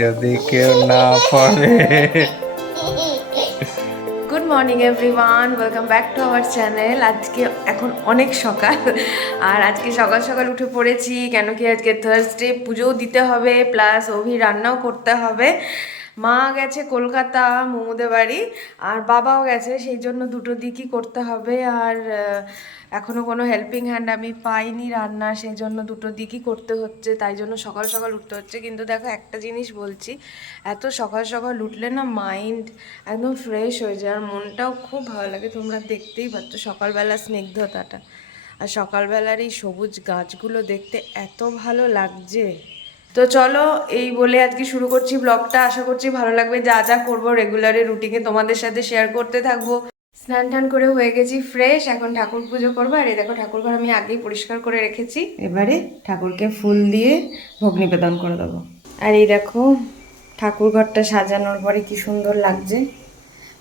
যদি কেউ না পড়ে। Good morning everyone, welcome back to our channel. আজকে এখন অনেক সকাল, আর আজকে সকাল সকাল উঠে পড়েছি কেন কি আজকে থার্সডে, পুজোও দিতে হবে প্লাস অভি রান্নাও করতে হবে। মা গেছে কলকাতা মোমোদের বাড়ি, আর বাবাও গেছে, সেই জন্য দুটো দিকই করতে হবে। আর এখনও কোনো হেল্পিং হ্যান্ড আমি পাইনি রান্না, সেই জন্য দুটো দিকই করতে হচ্ছে, তাই জন্য সকাল সকাল উঠতে হচ্ছে। কিন্তু দেখো একটা জিনিস বলছি, এত সকাল সকাল উঠলে না মাইন্ড একদম ফ্রেশ হয়ে যায় আর মনটাও খুব ভালো লাগে। তোমরা দেখতেই পাচ্ছ সকালবেলা স্নিগ্ধতাটা, আর সকালবেলার এই সবুজ গাছগুলো দেখতে এত ভালো লাগছে। তো চলো এই বলে আজকে শুরু করছি ব্লগটা। আশা করছি ভালো লাগবে। যা যা করবো রেগুলারে রুটিনে তোমাদের সাথে শেয়ার করতে থাকবো। স্নান টান করে হয়ে গেছি ফ্রেশ, এখন ঠাকুর পুজো করবো। আর এই দেখো ঠাকুর ঘর আমি আগেই পরিষ্কার করে রেখেছি, এবারে ঠাকুরকে ফুল দিয়ে ভোগ নিবেদন করে দেবো। আর এই দেখো ঠাকুর ঘরটা সাজানোর পরে কি সুন্দর লাগছে।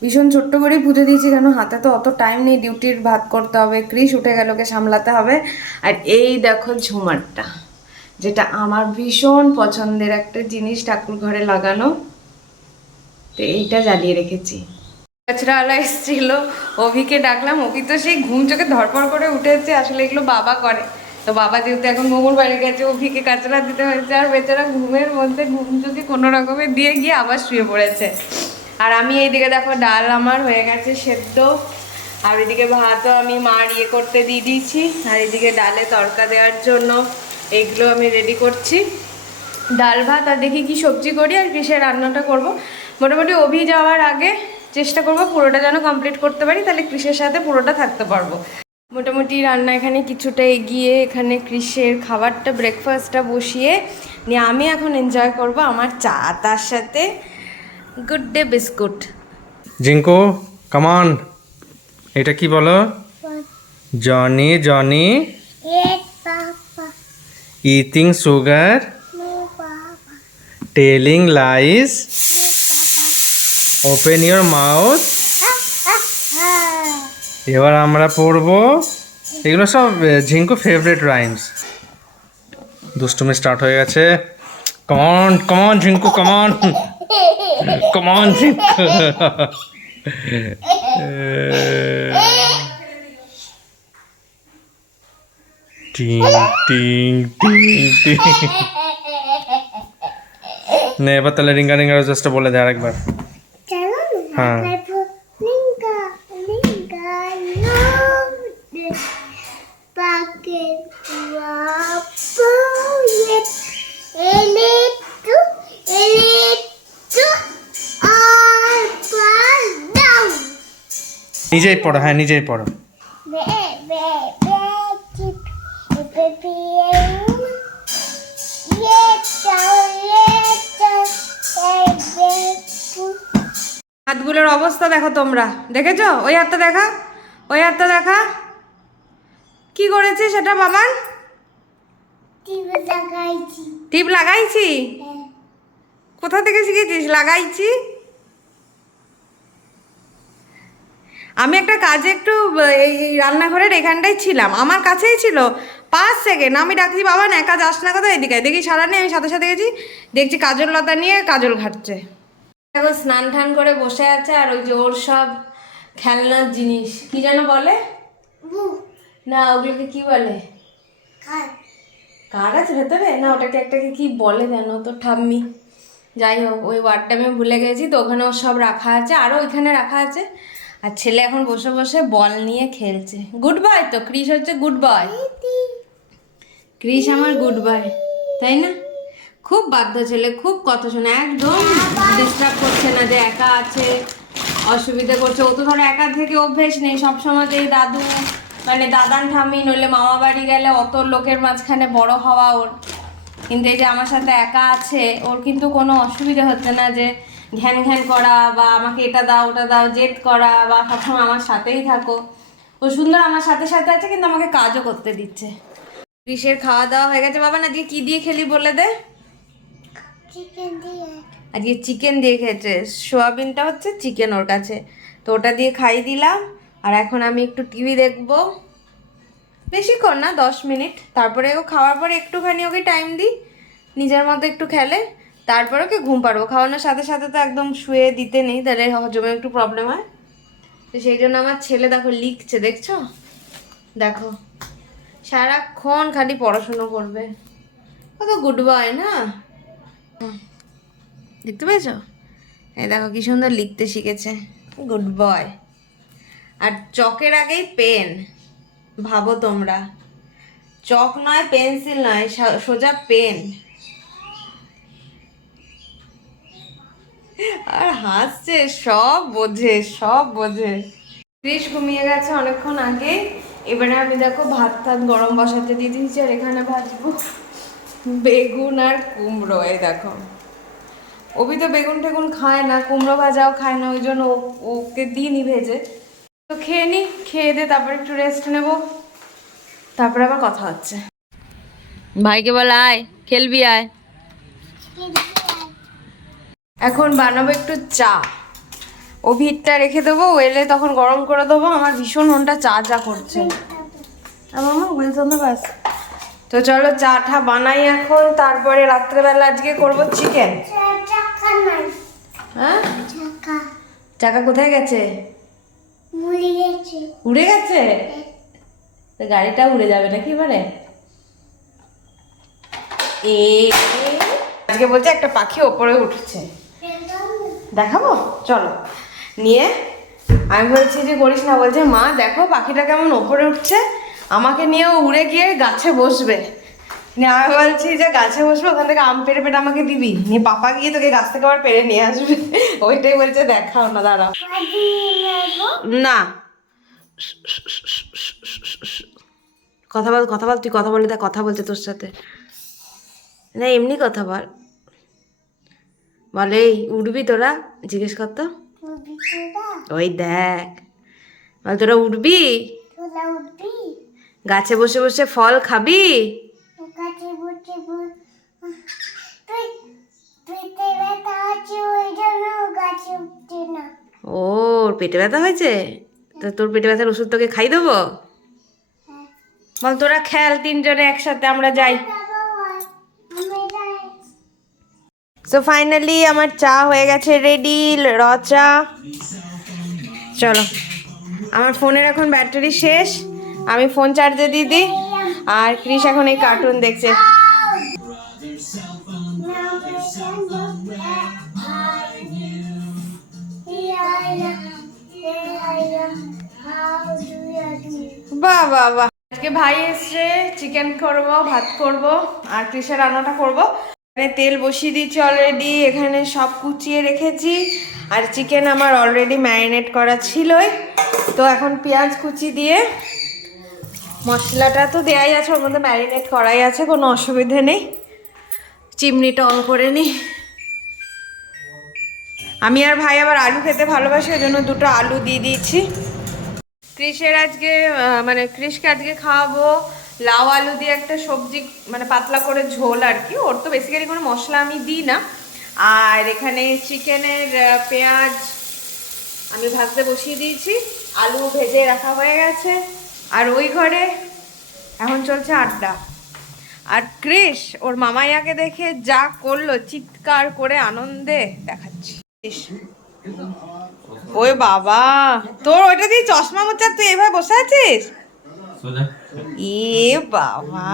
ভীষণ ছোট্ট করেই পুজো দিয়েছি, কেন হাতে তো অত টাইম নেই, ডিউটির ভাত করতে হবে, ক্রিস উঠে গেল, ওকে সামলাতে হবে। আর এই দেখো ঝুমারটা, যেটা আমার ভীষণ পছন্দের একটা জিনিস ঠাকুর ঘরে লাগানো, তো এইটা জ্বালিয়ে রেখেছি। কাচরাওয়ালা এসেছিল, অভিকে ডাকলাম, অভি তো সেই ঘুম চোখে ধরপড় করে উঠেছে। আসলে এগুলো বাবা করে, তো বাবা যেহেতু এখন মোমোর বাড়ি গেছে, অভিকে কাচরা দিতে হয়েছে। আর বেচারা ঘুমের মধ্যে ঘুম চোখে কোনো রকমে দিয়ে গিয়ে আবার শুয়ে পড়েছে। আর আমি এইদিকে দেখো ডাল আমার হয়ে গেছে সেদ্ধ, আর এদিকে ভাতও আমি মার ইয়ে করতে দিয়ে দিয়েছি, আর এদিকে ডালে তড়কা দেওয়ার জন্য এইগুলো আমি রেডি করছি। ডাল ভাত আর দেখি কি সবজি করি, আর কিসের রান্নাটা করব। মোটামুটি অভি যাওয়ার আগে চেষ্টা করব পুরোটা যেন কমপ্লিট করতে পারি, তাহলে কৃষের সাথে পুরোটা থাকতে পারবো। মোটামুটি রান্না এখানে কিছুটা এগিয়ে, এখানে কৃষের খাবারটা ব্রেকফাস্টটা বসিয়ে নিয়ে আমি এখন এনজয় করব আমার চা, তার সাথে গুড ডে বিস্কুট। জিঙ্কু কামান, এটা কি বলো? Johnny Johnny eating sugar, telling lies, open your mouth. এবার আমরা পড়বো, এগুলো সব ঝিঙ্কু ফেভারিট রাইমস। দুষ্টুমি স্টার্ট হয়ে গেছে। Come on come on Jhinku, come on come on Jhinku. টিং টিং টিং টিং। নে এবার তাহলে রিঙ্গা রিঙ্গা রোজেসটা বলে দে আরেকবার। হ্যাঁ, নিজেই পড়ো, হ্যাঁ নিজেই পড়ো। হাতগুলোর অবস্থা দেখো তোমরা, দেখেছো? ওই হাতটা দেখা, ওই হাতটা দেখা, কি করেছে সেটা বাবান? টিপ লাগাইছি? কোথা থেকে শিখেছিস লাগাইছি? আমি একটা কাজে একটু এই রান্নাঘরের এখানটায় ছিলাম, আমার কাছেই ছিল, 5 সেকেন্ড আমি ডাকছি বাবা একা যাস না, কথা এদিকে দেখি সারা নেই, আমি সাথে সাথে গেছি, দেখছি কাজল লতা নিয়ে কাজল ঘাটছে। দেখো স্নান টান করে বসে আছে, আর ওই যে ওর সব খেলনার জিনিস কি যেন বলে না, ওগুলোকে কি বলে? কার আছে ভেতরে না, ওটাকে একটাকে কি বলে যেন তো ঠাম্মি, যাই হোক ওই ওয়ার্ডটা আমি ভুলে গেছি। তো ওখানে ওর সব রাখা আছে, আরও ওইখানে রাখা আছে। আর ছেলে এখন বসে বসে বল নিয়ে খেলছে। গুড বয় তো, ক্রিস হচ্ছে গুড বয়, ক্রিস আমার গুড বয়, তাই না? খুব বাধ্য ছেলে, খুব কথা শোনে, একদম ডিস্টার্ব করছে না যে একা আছে অসুবিধা করছে। ও তো ধরো একা থেকে অভ্যেস নেই, সবসময় এই দাদু মানে দাদান ঠাম্মি নইলে মামা বাড়ি গেলে অত লোকের মাঝখানে বড় হওয়া ওর। কিন্তু এই যে আমার সাথে একা আছে, ওর কিন্তু কোনো অসুবিধা হচ্ছে না যে ঘ্যান ঘ্যান করা বা আমাকে এটা দাও ওটা দাও জেদ করা বা সবসময় আমার সাথেই থাকো। ও সুন্দর আমার সাথে সাথে আছে, কিন্তু আমাকে কাজও করতে দিচ্ছে। কৃষের খাওয়া দাওয়া হয়ে গেছে। বাবা না দিয়ে কি দিয়ে খেলি বলে দে। আজকে চিকেন দিয়ে খেয়েছে, সোয়াবিনটা হচ্ছে চিকেন ওর কাছে, তো ওটা দিয়ে খাই দিলাম। আর এখন আমি একটু টিভি দেখবো, বেশিক্ষণ না 10 মিনিট, তারপরে ও খাওয়ার পরে একটুখানি ওকে টাইম দিই, নিজের মতো একটু খেলে, তারপরে ওকে ঘুম পাড়বো। খাওয়ানোর সাথে সাথে তো একদম শুয়ে দিতে নেই, তাহলে হজমে একটু প্রবলেম হয়। তো সেই জন্য আমার ছেলে দেখো লিখছে, দেখছো, দেখো সারাক্ষণ খালি পড়াশুনো করবে। কত গুড বয় না, দেখতে পেয়েছো? এই দেখো কি সুন্দর লিখতে শিখেছে, গুড বয়। আর চকের আগেই পেন, ভাবো তোমরা, চক নয়, পেন্সিল নয়, সোজা পেন। আর হাসছে, সব বোঝে, সব বোঝে। ক্রিশ ঘুমিয়ে গেছে অনেকক্ষণ আগে। এবারে আমি দেখো ভাত টাত গরম বসাতে দিয়ে দিয়েছি, আর এখানে ভাজবো বেগুন আর কুমড়ো। এই দেখো, ওবি তো বেগুন টেগুন খায় না, কুমড়ো ভাজাও খায় না, ওই জন্য ওকে দিইনি ভেজে। তো খেয়ে নি, খেয়ে দে তারপর একটু রেস্ট নেব, তারপরে আবার কথা হচ্ছে। ভাইকে বল আয় খেলবি, আয়। এখন বানাবো একটু চা, ও ভিড়টা রেখে দেবো, ও এলে তখন গরম করে দেবো। আমার ভীষণ মনটা চা চা করছে। আমার মা বলতাম না, ব্যাস। তো চলো চাটা বানাই এখন, তারপরে রাত্রেবেলা আজকে করবো চিকেন। হ্যাঁ, চাকা কোথায় গেছে? উড়ে গেছে? তো গাড়িটা উড়ে যাবে নাকি এবারে? আজকে বলছে একটা পাখি ওপরে উঠছে, দেখাবো চলো নিয়ে। আমি বলছি যে করিস না, বলছে মা দেখো পাখিটা কেমন ওপরে উঠছে, আমাকে নিয়েও উড়ে গিয়ে গাছে বসবে। নিয়ে আমি বলছি যে গাছে বসবে, ওখান থেকে আম পেড়ে পেড়ে আমাকে দিবি, নিয়ে পাপা গিয়ে তোকে গাছ থেকে আবার পেড়ে নিয়ে আসবে। ওইটাই বলছে, দেখাও না, দাঁড়াও না। কথা বল, কথা বল, তুই কথা বলে দেখ, কথা বলছে তোর সাথে না, এমনি কথা বল। বলে উঠবি তোরা, জিজ্ঞেস কর তো। ওই দেখ, বল তোরা উঠবি, গাছে বসে বসে ফল খাবি। ওর পেটে ব্যথা হয়েছে, তো তোর পেটে ব্যথার ওষুধ তোকে খাই দেবো। বল তোরা খেল তিনজনে একসাথে, আমরা যাই। সো ফাইনালি আমার চা হয়ে গেছে রেডি, র চা। চলো, আমার ফোনের এখন ব্যাটারি শেষ, আমি ফোন চার্জে দিয়ে দিই। আর ক্রিশ এখন এই কার্টুন দেখছে। বাহ বাহ বাহ, আজকে ভাই এসছে, চিকেন করব, ভাত করব, আর ক্রিশের রান্নাটা করব। এখানে তেল বসিয়ে দিয়েছি অলরেডি, এখানে সব কুচিয়ে রেখেছি। আর চিকেন আমার অলরেডি ম্যারিনেট করা ছিলই, তো এখন পেঁয়াজ কুচি দিয়ে, মশলাটা তো দেয়াই আছে ওর মধ্যে, ম্যারিনেট করাই আছে, কোনো অসুবিধে নেই। চিমনিটা অন করে নিই। আমি আর ভাই আবার আলু খেতে ভালোবাসি, ওই জন্য দুটো আলু দিয়ে দিয়েছি। ক্রিশের আজকে মানে ক্রিশকে আজকে খাওয়াবো লাউ আলু দিয়ে একটা সবজি, মানে পাতলা করে ঝোল আর কি। ওর তো বেসিক্যালি কোনো মশলা আমি দিই না। আর এখানে চিকেনের পেঁয়াজ আমি ভাজতে বসিয়ে দিয়েছি, আলু ভেজে রাখা হয়ে গেছে। আর ওই ঘরে এখন চলছে আড্ডা। আর ক্রিশ ওর মামাইয়াকে দেখে যা করলো, চিৎকার করে আনন্দে দেখাচ্ছি। ওই বাবা, তোর ওইটা দিয়ে চশমা মোচা, তুই এভাবে বসে আছিস? এ বাবা,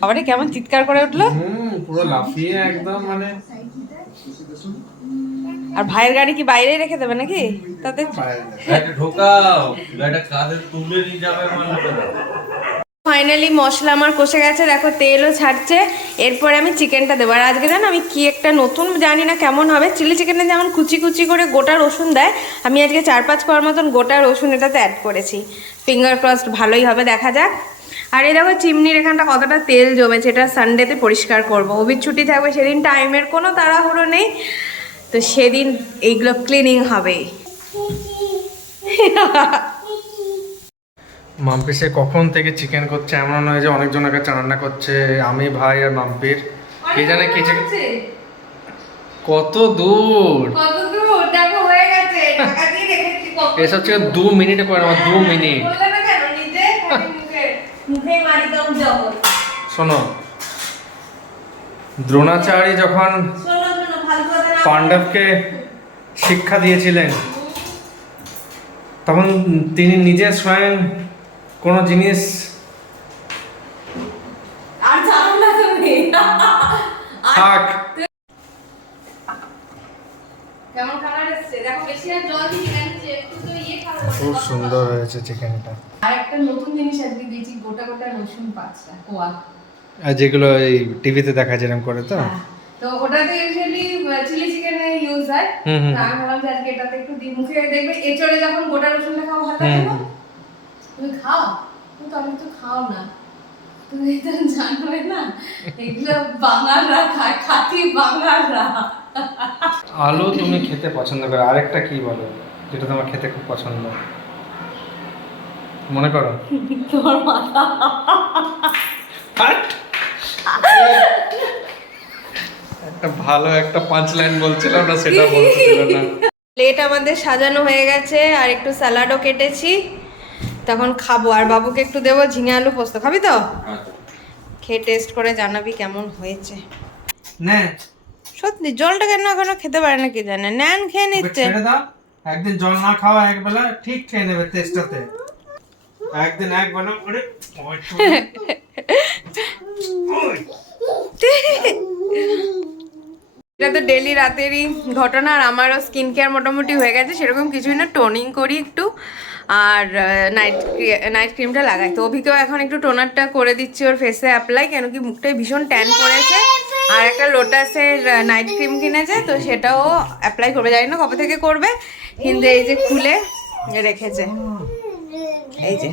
বাবারে কেমন চিৎকার করে উঠলো, পুরো লাফিয়ে একদম, মানে। আর ভাইয়ের গাড়ি কি বাইরেই রেখে দেবে নাকি? তাতে ঢোকাও, গাড়িটা কাঁধে তুলে নিয়ে যাবে মানে। ফাইনালি মশলা আমার কষে গেছে, দেখো তেলও ছাড়ছে। এরপরে আমি চিকেনটা দেবো। আর আজকে জানো আমি কি একটা নতুন, জানি না কেমন হবে, চিলি চিকেনে যেমন কুচি কুচি করে গোটা রসুন দেয়, আমি আজকে 4-5 কোয়ার মতন গোটা রসুন এটাতে অ্যাড করেছি। ফিঙ্গার ক্রসড ভালোই হবে, দেখা যাক। আর এই দেখো চিমনির এখানটা কতটা তেল জমেছে, এটা সানডেতে পরিষ্কার করবো। অভির ছুটি থাকবে সেদিন, টাইমের কোনো তাড়াহুড়ো নেই, তো সেদিন এইগুলো ক্লিনিং হবে। মাম্পি সে কখন থেকে চিকেন করছে, এমন নয় যে অনেকজনের কাছে রান্না করছে, আমি ভাই আর মাম্পির। কে জানে কি চিকেন কত দূর, কত দূর দেখো হয়ে গেছে, টাকা দিয়ে রেখেছি কত। এসব ছিল 2 মিনিটে করে, আমার 2 মিনিট। বললে না কেন, নিজে মুখে মারি দাও জগৎ। শোনো, দ্রোণাচার্য যখন পাণ্ডবকে শিক্ষা দিয়েছিলেন তখন তিনি নিজে স্বয়ং কোনো জিনিস আর জানো না তুমি থাক কেমন কালার এসেছে দেখো, বেশি আর জল দিই কেন, একটু তো ইয়ে খাবো। খুব সুন্দর হয়েছে চিকেনটা। আর একটা নতুন জিনিস আজকে দিয়েছি, গোটা গোটা রসুন পাঁচটা কোয়া। আর যেগুলো এই টিভিতে দেখা যেরকম করে তো তো ওটাতে ইউজুয়ালি চিলি চিকেনে ইউজ হয়। হুম হুম। তো আমি ভাবলাম যে আজকে এটাতে একটু দিই, মুখে দেখবে এঁচড়ে যখন গোটা রসুনটা খাও ভালো লাগে না? তুমি খাও? কিন্তু আমি তো খাও না, তুমি তো জানোই না এগুলো বাঙালরা খায়, খাঁটি বাঙালরা। আলু তুমি খেতে পছন্দ করো, আরেকটা কি বলো যেটা তোমার খেতে খুব পছন্দ মনে করো? তোমার মাথা। একটা ভালো একটা পাঁচ লাইন বলছিলাম না, সেটা বলছিল না। প্লেট আমাদের সাজানো হয়ে গেছে, আর একটু স্যালাডও কেটেছি, তখন খাবো। আর বাবুকে একটু দেবো ঝিঙে আলু পোস্ত, খাবি তো? খেয়ে টেস্ট করে জানাবি কেমন হয়েছে। নে সত্যি জলটা কেন এখনো খেতে পারে না কি জানে, ন্যান খেয়ে ওকে নিচ্ছে। ছেড়ে দাও, একদিন জল না খাওয়া একবেলা ঠিক খেয়ে নেবে টেস্টটাতে, একদিন একবেলা করে এটা তো ডেলি রাতেরই ঘটনা। আর আমারও স্কিন কেয়ার মোটামুটি হয়ে গেছে, সেরকম কিছুই না, টোনিং করি একটু, আর নাইট ক্রিমটা লাগাই। তো অভিকেও এখন একটু টোনারটা করে দিচ্ছি ওর ফেসে অ্যাপ্লাই, কেন কি মুখটাই ভীষণ ট্যান পড়েছে। আর একটা লোটাসের নাইট ক্রিম কিনেছে, তো সেটাও অ্যাপ্লাই করবে, জানি না কবে থেকে করবে, কিন্তু এই যে খুলে রেখেছে। এই যে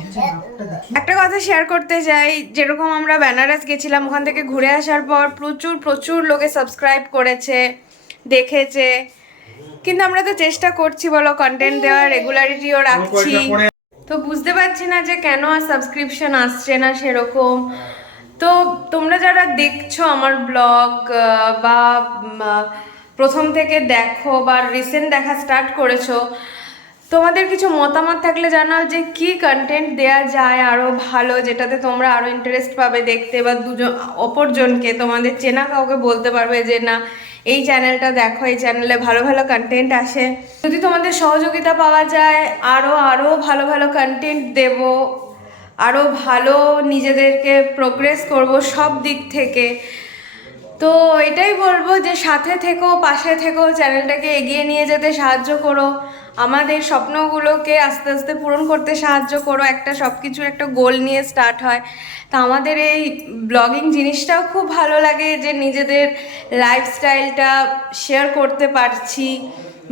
একটা কথা শেয়ার করতে চাই, যেরকম আমরা বেনারস গেছিলাম, ওখান থেকে ঘুরে আসার পর প্রচুর প্রচুর লোকে সাবস্ক্রাইব করেছে, দেখেছে, কিন্তু আমরা তো চেষ্টা করছি বলো কন্টেন্ট দেওয়ার, রেগুলারিটিও রাখছি, তো বুঝতে পারছি না যে কেন আর সাবস্ক্রিপশন আসছে না সেরকম। তো তোমরা যারা দেখছো আমার ব্লগ বা প্রথম থেকে দেখো বা রিসেন্ট দেখা স্টার্ট করেছো, তোমাদের কিছু মতামত থাকলে জানাও যে কি কন্টেন্ট দেয়া যায় আরও ভালো, যেটাতে তোমরা আরও ইন্টারেস্ট পাবে দেখতে, বা দুজন অপরজনকে তোমাদের চেনা কাউকে বলতে পারবে যে না এই চ্যানেলটা দেখো, এই চ্যানেলে ভালো ভালো কন্টেন্ট আসে। যদি তোমাদের সহযোগিতা পাওয়া যায় আরও ভালো ভালো কন্টেন্ট দেব, আরও ভালো নিজেদেরকে প্রোগ্রেস করব সব দিক থেকে। তো এটাই বলবো যে সাথে থেকো, পাশে থেকো, চ্যানেলটাকে এগিয়ে নিয়ে যেতে সাহায্য করো, আমাদের স্বপ্নগুলোকে আস্তে আস্তে পূরণ করতে সাহায্য করো। একটা সব কিছুর একটা গোল নিয়ে স্টার্ট হয়। তা আমাদের এই ব্লগিং জিনিসটাও খুব ভালো লাগে যে নিজেদের লাইফস্টাইলটা শেয়ার করতে পারছি,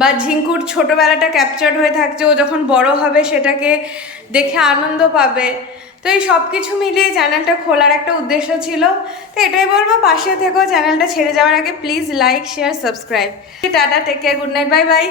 বা ঝিঙ্কুর ছোটোবেলাটা ক্যাপচার্ড হয়ে থাকছে, ও যখন বড় হবে সেটাকে দেখে আনন্দ পাবে। তো এই সব কিছু মিলিয়ে চ্যানেলটা খোলার একটা উদ্দেশ্য ছিল। তো এটাই বলবো, পাশে থেকো, চ্যানেলটা ছেড়ে যাওয়ার আগে please like share subscribe. Tata, take care, good night, bye by.